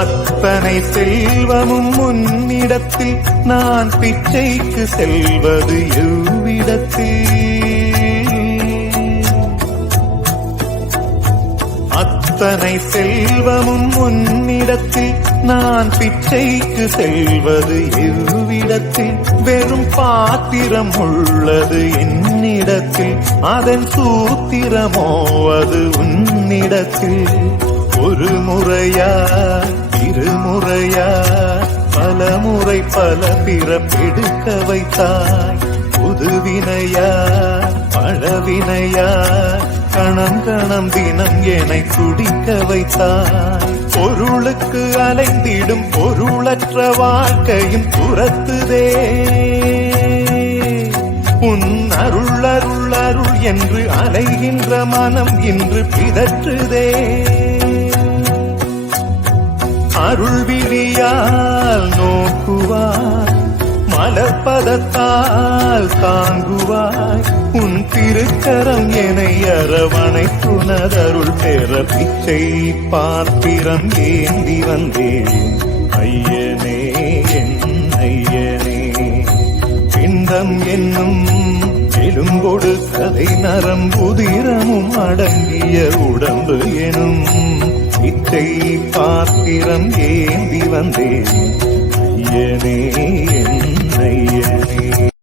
அத்தனை செல்வமும் உன்னிடத்தில் நான் பிச்சைக்கு செல்வது எவ்விடத்தில்? அத்தனை செல்வமும் உன்னிடத்தில் நான் பிச்சைக்கு செல்வது எவ்விடத்தில்? வெறும் பாத்திரம் உள்ளது என்னிடத்தில், அதன் சூத்திரமோ அது உன்னிடத்தில். ஒரு முறையா இருமுறையா பல முறை பல பிறப்பெடுக்க வைத்தாய். புதுவினையா பழவினையா கணம் கணம் தினம் என்னை துடிக்க வைத்தாய். பொருளுக்கு அலைந்திடும் பொருளற்ற வாழ்க்கையும் துரத்துதே. உன் அருள் அருள் அருள் என்று அலைகின்ற மனம் இன்று பிதற்றுதே. அருள் விழியால் நோக்குவாய், மலர்பதத்தால் தாங்குவாய். உன் திருக்கரம் என்னை அரவணைத்துனதருள் பெற பிச்சை பாத்திரம் ஏந்தி வந்தேன். ஐயனே என் ஐயனே, பிண்டம் என்னும் எலும்பொடு கதை நரம்புதிரமும் அடங்கிய உடம்பு எனும் பிச்சை பாத்திரம் ஏந்தி வந்தேன். ஐயனே என் ஐயனே.